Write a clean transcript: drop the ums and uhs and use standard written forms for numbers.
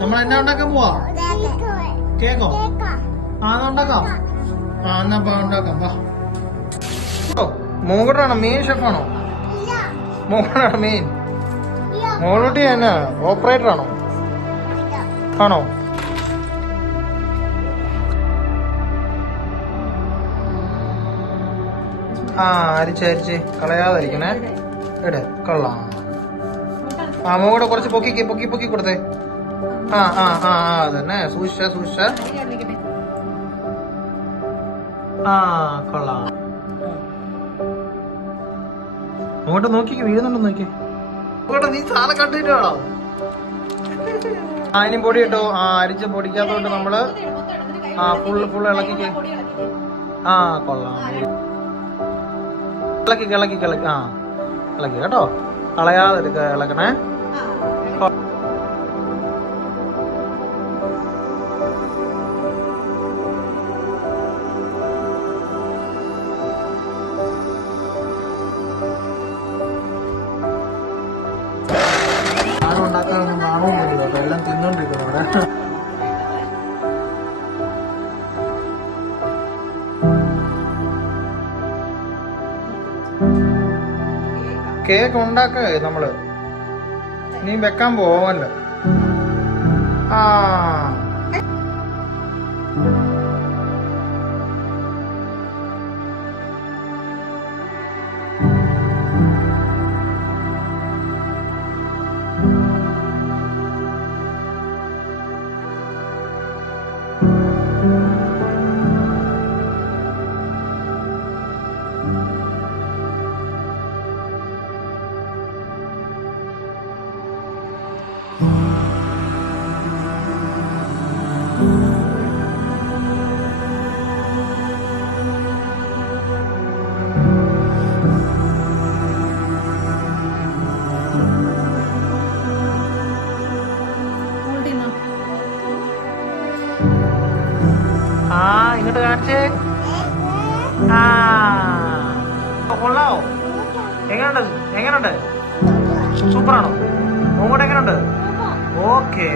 നമ്മൾ എന്നാ ഉണ്ടാക്കാൻ പോവാ? കേക്കോ? ഉണ്ടാക്കാം. എന്നാ ഉണ്ടാക്കാം. വാ. മോളാണോ മെയിൻ ഷെഫാണോ? മോളാണോ മെയിൻ? മോളൂട്ടി എന്നാ ഓപ്പറേറ്റർ ആണോ? ആണോ? അരിച്ച് കളയാതിരിക്കണേ. എടെ കൊള്ളാം. മോടെ കുറച്ച് പൊക്കി കൊടുത്തേ. അതന്നെ. സൂക്ഷിച്ച കൊള്ളാം. അങ്ങോട്ട് നോക്കി വീഴുന്നുണ്ടോ നോക്കി. നീ സാധനം കണ്ടിട്ടാണോ? ഇനി പൊടി ഇട്ടോ. അരിച്ച് പൊടിക്കാത്തോണ്ട് നമ്മള് ഫുള്ള് ഇളക്കിക്ക്. കൊള്ളാം. ഇളക്കി ഇളക്കി കേട്ടോ. കളയാതെ ഇളക്കണേ. ഉണ്ടാക്കാനൊന്നും കാണുമോ കേട്ടോ. എല്ലാം തിന്നോണ്ടിരിക്കുന്നു അവിടെ. കേക്ക് ഉണ്ടാക്ക നമ്മള് നീ വെക്കാൻ പോവല്ലോ. ഇങ്ങോട്ട് കാണിച്ചേ. കൊള്ളാവോ? എങ്ങനെയുണ്ട്? സൂപ്പറാണോ? മോങ്ങോട്ട് എങ്ങനെയുണ്ട്? ഓക്കേ.